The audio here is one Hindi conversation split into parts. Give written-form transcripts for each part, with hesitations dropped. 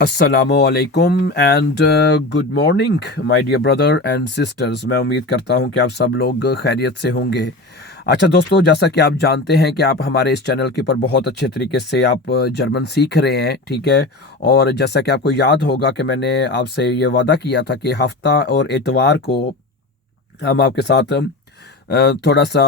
अस्सलामुअलैकुम and good morning my dear brother and sisters. मैं उम्मीद करता हूं कि आप सब लोग खैरियत से होंगे। अच्छा दोस्तों, जैसा कि आप जानते हैं कि आप हमारे इस चैनल के ऊपर बहुत अच्छे तरीके से आप जर्मन सीख रहे हैं, ठीक है। और जैसा कि आपको याद होगा कि मैंने आपसे ये वादा किया था कि हफ्ता और इतवार को हम आपके साथ थोड़ा सा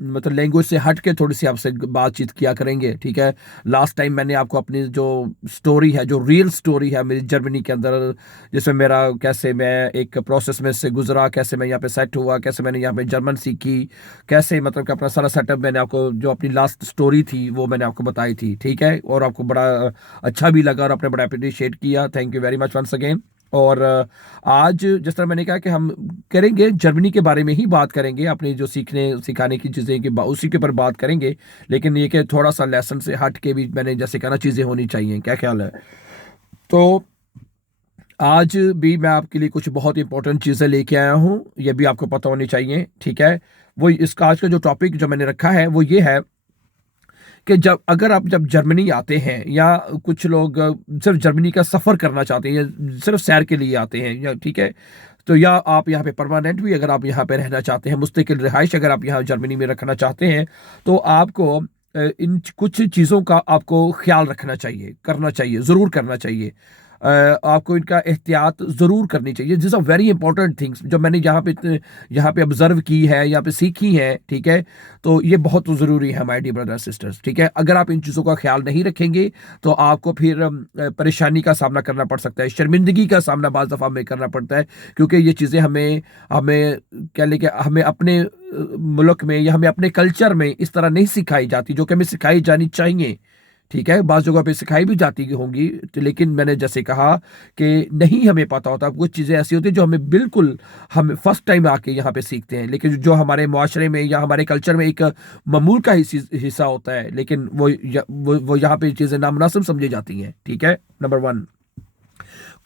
मतलब लैंग्वेज से हट के थोड़ी सी आपसे बातचीत किया करेंगे, ठीक है। लास्ट टाइम मैंने आपको अपनी जो स्टोरी है, जो रियल स्टोरी है मेरी जर्मनी के अंदर, जिसमें मेरा कैसे मैं एक प्रोसेस में से गुजरा, कैसे मैं यहाँ पे सेट हुआ, कैसे मैंने यहाँ पे जर्मन सीखी, कैसे मतलब कि अपना सारा सेटअप मैंने आपको, जो अपनी लास्ट स्टोरी थी वो मैंने आपको बताई थी, ठीक है। और आपको बड़ा अच्छा भी लगा और आपने बड़ा अप्रिशिएट किया। Thank you very much once again. और आज जिस तरह मैंने कहा कि हम करेंगे जर्मनी के बारे में ही बात करेंगे, अपनी जो सीखने सिखाने की चीज़ें की उसी के ऊपर बात करेंगे। लेकिन ये कि थोड़ा सा लेसन से हट के भी मैंने जैसे कहा ना, चीज़ें होनी चाहिए। क्या ख्याल है? तो आज भी मैं आपके लिए कुछ बहुत इंपॉर्टेंट चीज़ें लेके आया हूँ, ये भी आपको पता होनी चाहिए, ठीक है। वो इसका आज का जो टॉपिक जो मैंने रखा है वो ये है कि जब जर्मनी आते हैं, या कुछ लोग सिर्फ जर्मनी का सफ़र करना चाहते हैं या सिर्फ सैर के लिए आते हैं, या ठीक है, तो या आप यहाँ पे परमानेंट भी अगर आप यहाँ पे रहना चाहते हैं, मुस्तकिल रिहाइश अगर आप यहाँ जर्मनी में रखना चाहते हैं, तो आपको इन कुछ चीज़ों का आपको ख्याल रखना चाहिए, करना चाहिए, ज़रूर करना चाहिए। आपको इनका एहतियात ज़रूर करनी चाहिए। This are very important things जो मैंने यहाँ पे ऑब्जर्व की है, यहाँ पे सीखी है, ठीक है। तो ये बहुत ज़रूरी है माय डियर ब्रदर सिस्टर्स, ठीक है। अगर आप इन चीज़ों का ख्याल नहीं रखेंगे तो आपको फिर परेशानी का सामना करना पड़ सकता है, शर्मिंदगी का सामना बाज़ दफ़ा हमें करना पड़ता है, क्योंकि ये चीज़ें हमें हमें क्या लेके हमें अपने मुल्क में या हमें अपने कल्चर में इस तरह नहीं सिखाई जाती जो कि हमें सिखाई जानी चाहिए, ठीक है। बाज़ जगह पे सिखाई भी जाती होंगी, तो लेकिन मैंने जैसे कहा कि नहीं हमें पता होता। कुछ चीज़ें ऐसी होती हैं जो हमें बिल्कुल, हम फर्स्ट टाइम आके यहाँ पे सीखते हैं, लेकिन जो हमारे मुआशरे में या हमारे कल्चर में एक मामूल का हिस्सा होता है, लेकिन वो यहाँ पे चीज़ें नामुनासिब समझी जाती हैं, ठीक है। नंबर वन,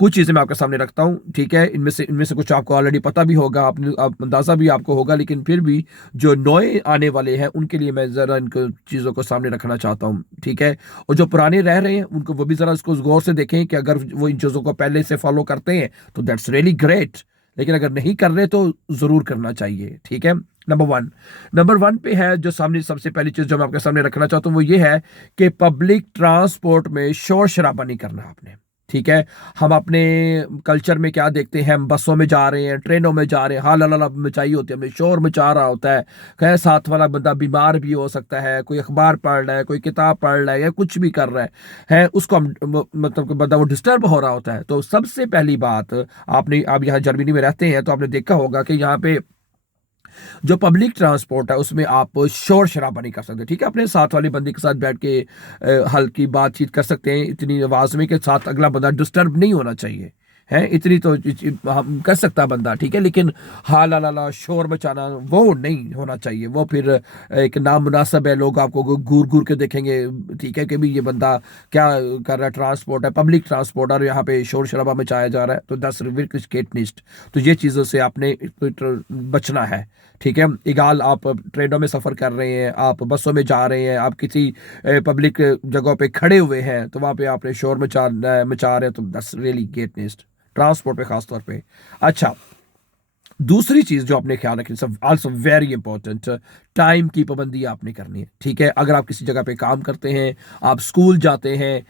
कुछ चीज़ें मैं आपके सामने रखता हूँ, ठीक है। इनमें से कुछ आपको ऑलरेडी पता भी होगा, आप अंदाज़ा भी आपको होगा, लेकिन फिर भी जो नए आने वाले हैं उनके लिए मैं ज़रा इनको चीज़ों को सामने रखना चाहता हूँ, ठीक है। और जो पुराने रह रहे हैं उनको वो भी ज़रा इसको गौर से देखें कि अगर वो इन चीज़ों को पहले से फॉलो करते हैं तो दैट्स रियली ग्रेट, लेकिन अगर नहीं कर रहे तो ज़रूर करना चाहिए, ठीक है। नंबर वन पे है जो सामने सबसे पहली चीज़ जो मैं आपके सामने रखना चाहता हूँ वो ये है कि पब्लिक ट्रांसपोर्ट में शोर शराबा नहीं करना आपने, ठीक है। हम अपने कल्चर में क्या देखते हैं, हम बसों में जा रहे हैं, ट्रेनों में जा रहे हैं, हाला ला मचाई होती है, हमने शोर मचा रहा होता है। खैर साथ वाला बंदा बीमार भी हो सकता है, कोई अखबार पढ़ रहा है, कोई किताब पढ़ रहा है, या कुछ भी कर रहा है उसको हम मतलब कि बंदा वो डिस्टर्ब हो रहा होता है। तो सबसे पहली बात, आपने आप यहाँ जर्मनी में रहते हैं तो आपने देखा होगा कि यहाँ पे जो पब्लिक ट्रांसपोर्ट है उसमें आप शोर शराबा नहीं कर सकते, ठीक है। अपने साथ वाले बंदे के साथ बैठ के हल्की बातचीत कर सकते हैं, इतनी आवाज में के साथ अगला बंदा डिस्टर्ब नहीं होना चाहिए, है इतनी तो हम कर सकता है बंदा, ठीक है। लेकिन हाँ ला ला ला शोर मचाना वो नहीं होना चाहिए, वो फिर एक नामुनासिब है, लोग आपको घूर घूर के देखेंगे, ठीक है, कि भी ये बंदा क्या कर रहा है, ट्रांसपोर्ट है, पब्लिक ट्रांसपोर्ट, और यहाँ पे शोर शराबा मचाया जा रहा है, तो दस विकेट। तो ये चीज़ों से आपने बचना है, ठीक है। इगाल आप ट्रेनों में सफ़र कर रहे हैं, आप बसों में जा रहे हैं, आप किसी पब्लिक जगह पे खड़े हुए हैं, तो वहाँ पे आपने शोर मचा रहे हैं, तो दैट्स रियली गेटनेस्ट, ट्रांसपोर्ट पे खास तौर पे। अच्छा, दूसरी चीज जो आपने ख्याल रखनी, सब आल्सो वेरी इंपॉर्टेंट, टाइम की पाबंदी आपने करनी है, ठीक है। अगर आप किसी जगह पे काम करते हैं, आप स्कूल जाते हैं,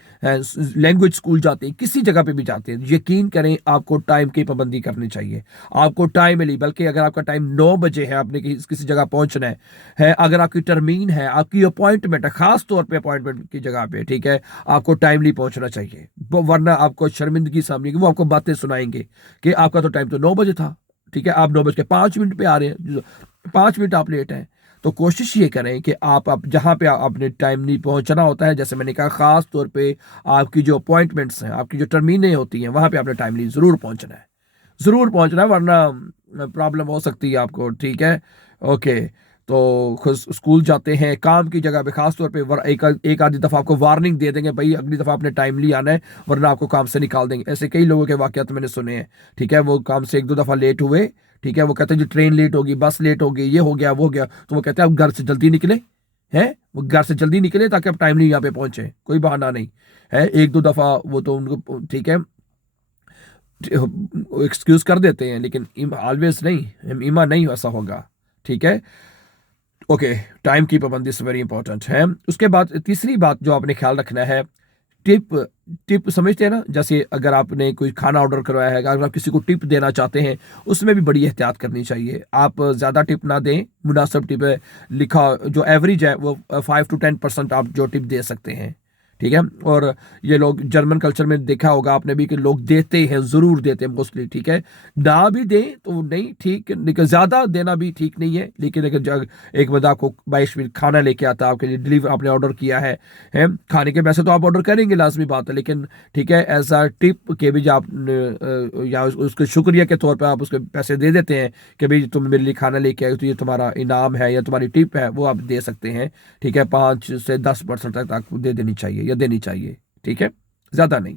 लैंग्वेज स्कूल जाते हैं, किसी जगह पे भी जाते हैं, यकीन करें आपको टाइम की पाबंदी करनी चाहिए। आपको टाइम मिली, बल्कि अगर आपका टाइम 9 बजे है, आपने किसी जगह पहुंचना है, अगर आपकी टर्मीन है, आपकी अपॉइंटमेंट है, खास तौर पे अपॉइंटमेंट की जगह पे, ठीक है, आपको टाइमली पहुंचना चाहिए। वरना आपको शर्मिंदगी सामने, वो आपको बातें सुनाएंगे कि आपका तो टाइम तो 9 बजे था, ठीक है, आप 9 बज के 5 मिनट पे आ रहे हैं, 5 मिनट आप लेट हैं। तो कोशिश ये करें कि आप जहाँ पे आपने टाइम नहीं पहुँचना होता है, जैसे मैंने कहा, ख़ास तौर पे आपकी जो अपॉइंटमेंट्स हैं, आपकी जो टर्मीनें होती हैं, वहाँ पे आपने टाइमली ज़रूर पहुँचना है, ज़रूर पहुँचना है, वरना प्रॉब्लम हो सकती है आपको, ठीक है। ओके, तो खुद स्कूल जाते हैं, काम की जगह पे खास तौर पे एक आधी दफ़ा आपको वार्निंग दे देंगे, भाई अगली दफ़ा आपने टाइमली आना है, वरना आपको काम से निकाल देंगे। ऐसे कई लोगों के वाक़यात मैंने सुने हैं, ठीक है। वो काम से एक दो दफ़ा लेट हुए, ठीक है, वो कहते हैं जी ट्रेन लेट होगी, बस लेट होगी, ये हो गया वो हो गया, तो वो कहते हैं आप घर से जल्दी निकले, हैं वो घर से जल्दी निकले ताकि आप टाइमली यहाँ पे पहुंचे, कोई बहाना नहीं है। एक दो दफ़ा वो तो उनको ठीक है एक्सक्यूज कर देते हैं, लेकिन ऑलवेज नहीं, इमा नहीं ऐसा होगा। ठीक है, ओके, टाइम की पाबंदी से वेरी इंपॉर्टेंट है। उसके बाद तीसरी बात जो आपने ख्याल रखना है, टिप। टिप समझते हैं ना, जैसे अगर आपने कोई खाना ऑर्डर करवाया है, अगर आप किसी को टिप देना चाहते हैं, उसमें भी बड़ी एहतियात करनी चाहिए। आप ज़्यादा टिप ना दें, मुनासिब टिप है, लिखा जो एवरेज है वो 5 to 10% आप जो टिप दे सकते हैं। ठीक है, और ये लोग जर्मन कल्चर में देखा होगा आपने भी कि लोग देते हैं, ज़रूर देते हैं मोस्टली। ठीक है, ना भी दें तो नहीं ठीक, लेकिन ज़्यादा देना भी ठीक नहीं है। लेकिन अगर जब एक बंदा आपको 22 मिनट खाना लेके आता है, आपके लिए डिलीवर आपने ऑर्डर किया है, खाने के पैसे तो आप ऑर्डर करेंगे लाजमी बात है, लेकिन ठीक है एज आ टिप के भी आप या उसके शुक्रिया के तौर पर आप उसके पैसे दे देते हैं कि भाई तुम मेरे लिए खाना लेके आए तो ये तुम्हारा इनाम है या तुम्हारी टिप है, वो आप दे सकते हैं। ठीक है, 5 से 10% तक आपको दे देनी चाहिए या देनी चाहिए। ठीक है, ज़्यादा नहीं।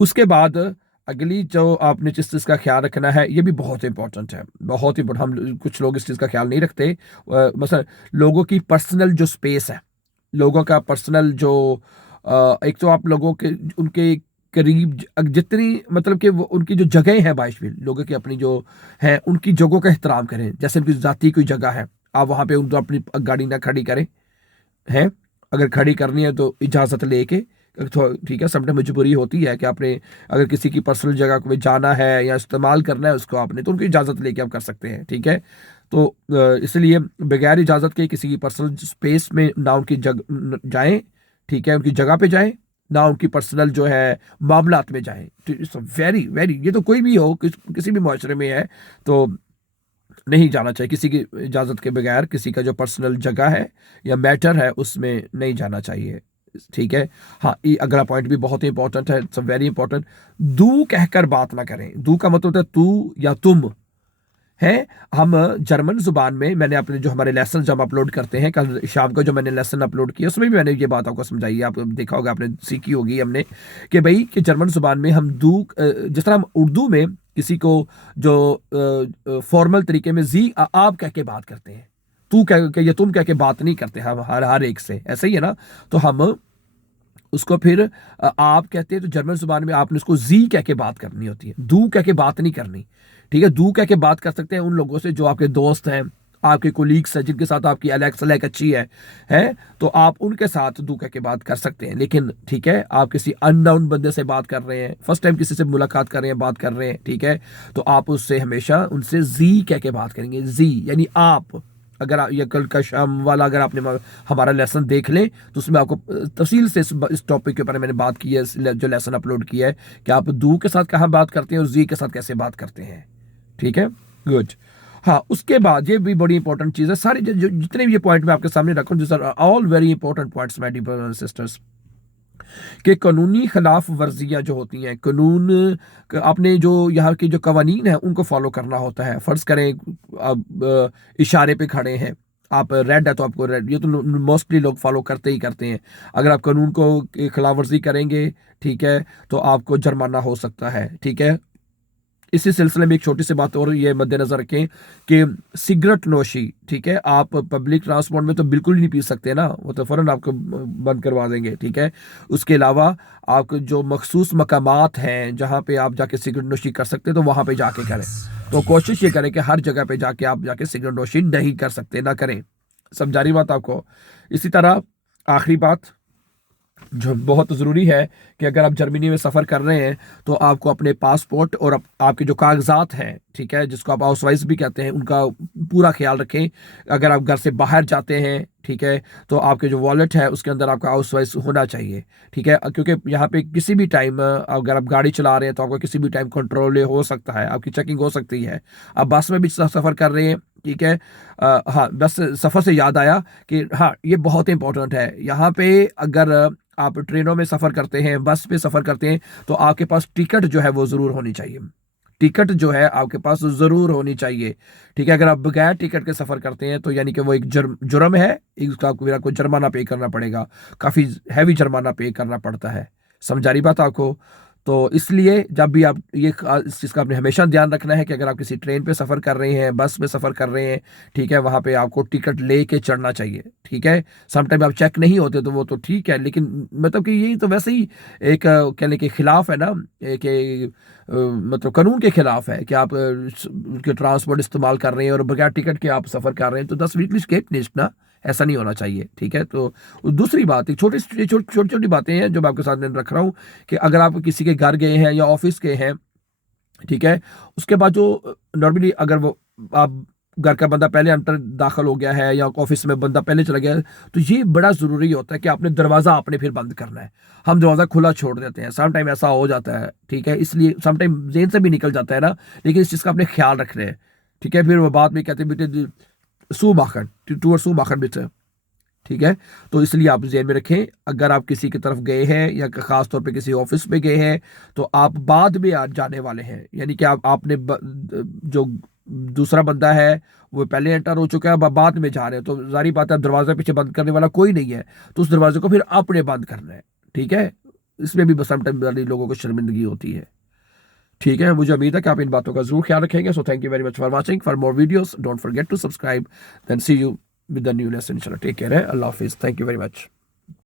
उसके बाद अगली जो आपने जिस चीज़ का ख्याल रखना है, ये भी बहुत इंपॉर्टेंट है, बहुत इंपॉर्टेंट। हम कुछ लोग इस चीज़ का ख्याल नहीं रखते। मसलन लोगों की पर्सनल जो स्पेस है, लोगों का पर्सनल जो एक तो आप लोगों के उनके करीब जितनी मतलब कि वो उनकी जो जगह है, बाइशविल लोगों की अपनी जो है, उनकी जगहों का एहतराम करें। जैसे उनकी ज़ाती कोई जगह है, आप वहाँ पे उनको अपनी गाड़ी ना खड़ी करें, हैं। अगर खड़ी करनी है तो इजाज़त लेके, तो ठीक है, समटाइम मजबूरी होती है कि आपने अगर किसी की पर्सनल जगह को जाना है या इस्तेमाल करना है उसको आपने, तो उनकी इजाज़त लेके आप कर सकते हैं। ठीक है, तो इसलिए बगैर इजाज़त के किसी की पर्सनल स्पेस में ना उनकी जाएं। ठीक है, उनकी जगह पे जाएं, ना उनकी पर्सनल जो है मामलात में जाएं। तो इट्स वेरी वेरी, ये तो कोई भी हो, किसी भी माशरे में है तो नहीं जाना चाहिए किसी की इजाज़त के बगैर। किसी का जो पर्सनल जगह है या मैटर है उसमें नहीं जाना चाहिए। ठीक है, हाँ, ये अगला पॉइंट भी बहुत ही इंपॉर्टेंट है, इट्स वेरी इंपॉर्टेंट। दू कहकर बात ना करें। दू का मतलब होता है तू या तुम, है। हम जर्मन जुबान में, मैंने अपने जो हमारे लेसन जब अपलोड करते हैं, कल शाम को जो मैंने लेसन अपलोड किया उसमें भी मैंने ये बात आपको समझाई है, आप देखा होगा, आपने सीखी होगी हमने, कि भाई कि जर्मन जुबान में हम दू जिस तरह हम उर्दू में किसी को जो फॉर्मल तरीके में जी आप कह के बात करते हैं, तू कह के या तुम कह के बात नहीं करते हम हर एक से, ऐसे ही है ना। तो हम उसको फिर आप कहते हैं, तो जर्मन जुबान में आपने उसको जी कह के बात करनी होती है, दू कह के बात नहीं करनी। ठीक है, दू कह के बात कर सकते हैं उन लोगों से जो आपके दोस्त हैं, आपके कोलीग्स हैं, जिनके साथ आपकी अलग अच्छी है, तो आप उनके साथ दू कह के बात कर सकते हैं। लेकिन ठीक है, आप किसी अननोन बंदे से बात कर रहे हैं, फर्स्ट टाइम किसी से मुलाकात कर रहे हैं, बात कर रहे हैं, ठीक है, तो आप उससे हमेशा उनसे जी कह के बात करेंगे, जी यानी आप। अगर ये कल का शाम वाला अगर आपने हमारा लेसन देख लें तो उसमें आपको तफसील से इस टॉपिक के ऊपर मैंने बात की है, जो लेसन अपलोड किया है कि आप दू के साथ कहाँ बात करते हैं और जी के साथ कैसे बात करते हैं। ठीक है, गुड। हाँ, उसके बाद ये भी बड़ी इंपॉर्टेंट चीज़ है, सारे जितने भी ये पॉइंट मैं आपके सामने रखूँ, this are all very important points my dear brothers and sisters, कि कानूनी खिलाफ वर्जियाँ जो होती हैं, कानून आपने जो यहाँ के जो कवानीन है उनको फॉलो करना होता है। फ़र्ज़ करें अब इशारे पे खड़े हैं, आप रेड है तो आपको रेड, ये तो मोस्टली लोग फॉलो करते ही करते हैं। अगर आप कानून को खिलाफ वर्जी करेंगे, ठीक है, तो आपको जुर्माना हो सकता है। ठीक है, इसी सिलसिले में एक छोटी सी बात और ये मद्देनजर रखें कि सिगरेट नोशी, ठीक है, आप पब्लिक ट्रांसपोर्ट में तो बिल्कुल ही नहीं पी सकते ना, वो तो फ़ौरन आपको बंद करवा देंगे। ठीक है, उसके अलावा आपको जो मखसूस मकामात हैं जहाँ पे आप जाके सिगरेट नोशी कर सकते हैं, तो वहाँ पे जाके करें। तो कोशिश ये करें कि हर जगह पे जाके आप जाके सिगरेट नोशी नहीं कर सकते, ना करें। समझा रही बात आपको। इसी तरह आखिरी बात जो बहुत ज़रूरी है कि अगर आप जर्मनी में सफ़र कर रहे हैं तो आपको अपने पासपोर्ट और आपके जो कागजात हैं, ठीक है, जिसको आप हाउसवाइस भी कहते हैं, उनका पूरा ख्याल रखें। अगर आप घर से बाहर जाते हैं, ठीक है, तो आपके जो वॉलेट है उसके अंदर आपका हाउसवाइस होना चाहिए। ठीक है, क्योंकि यहाँ पे किसी भी टाइम अगर आप गाड़ी चला रहे हैं तो आपको किसी भी टाइम कंट्रोल हो सकता है, आपकी चेकिंग हो सकती है। आप बस में भी सफ़र कर रहे हैं, ठीक है, हाँ, बस सफ़र से याद आया कि हाँ, ये बहुत इंपॉर्टेंट है। यहाँ पे अगर आप ट्रेनों में सफ़र करते हैं, बस पे सफ़र करते हैं, तो आपके पास टिकट जो है वो ज़रूर होनी चाहिए। टिकट जो है आपके पास ज़रूर होनी चाहिए। ठीक है, अगर आप बगैर टिकट के सफ़र करते हैं तो यानी कि वो एक जुर्म है, उसका आपको जुर्माना पे करना पड़ेगा, काफ़ी हैवी जुर्माना पे करना पड़ता है। समझा रही बात आपको। तो इसलिए जब भी आप इस चीज़ का आपने हमेशा ध्यान रखना है कि अगर आप किसी ट्रेन पे सफ़र कर रहे हैं, बस में सफ़र कर रहे हैं, ठीक है, वहाँ पे आपको टिकट लेके चढ़ना चाहिए, ठीक है। समटाइम आप चेक नहीं होते तो वो तो ठीक है, लेकिन मतलब कि यही तो वैसे ही एक कहने के खिलाफ है ना, एक मतलब कानून के खिलाफ है कि आप ट्रांसपोर्ट इस्तेमाल कर रहे हैं और बगैर टिकट के आप सफ़र कर रहे हैं, तो 10 गेट निस्ट ना, ऐसा नहीं होना चाहिए, ठीक है। तो दूसरी बात, एक छोटी छोटी बातें हैं जो मैं आपके सामने रख रहा हूँ कि अगर आप किसी के घर गए हैं या ऑफिस गए हैं, ठीक है, उसके बाद जो नॉर्मली अगर वो आप घर का बंदा पहले अंदर दाखिल हो गया है या ऑफिस में बंदा पहले चला गया है, तो ये बड़ा ज़रूरी होता है कि आपने दरवाज़ा आपने फिर बंद करना है। हम दरवाज़ा खुला छोड़ देते हैं, सम टाइम ऐसा हो जाता है, ठीक है, इसलिए सम टाइम जेन से भी निकल जाता है ना, लेकिन इस चीज़ का आपने ख्याल रखना है, ठीक है। फिर वो बाद में कहते हैं बेटे सू माखन टूअर सू माखन बेटे, ठीक है। तो इसलिए आप ज़हन में रखें, अगर आप किसी की तरफ गए हैं या ख़ास तौर पे किसी ऑफिस में गए हैं, तो आप बाद में आज जाने वाले हैं, यानी कि आपने जो दूसरा बंदा है वो पहले एंटर हो चुका है, अब आप बाद में जा रहे हैं, तो जारी बात है दरवाज़ा पीछे बंद करने वाला कोई नहीं है, तो उस दरवाजे को फिर आपने बंद करना है, ठीक है। इसमें भी समटाइम लोगों को शर्मिंदगी होती है, ठीक है। मुझे उम्मीद है कि आप इन बातों का जरूर ख्याल रखेंगे। So thank you very much for watching. For more videos don't forget to subscribe, then see you with the new lesson. चलो टेक केयर है, अल्लाह हाफिज़, थैंक यू वेरी मच।